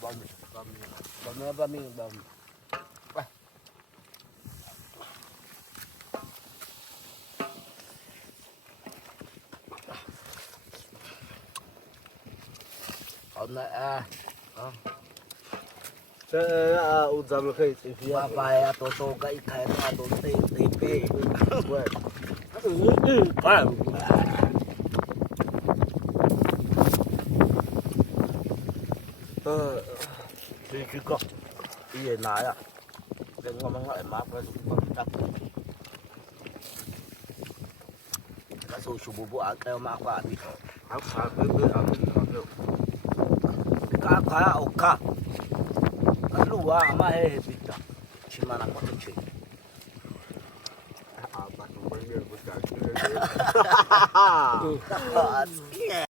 bami. Hôm nay udzam khay tsifiya. papaya toto kai kai na to te. Thì cứ có cái này à, đừng có mang lại mát với chúng ta. Cái số số bộ ăn kêu mát quá đi. Apa ke. Cái khá ok. Cái lúa mà hết bị đó. Chỉ mà nó có thể chơi. Apa tu panggil bukan.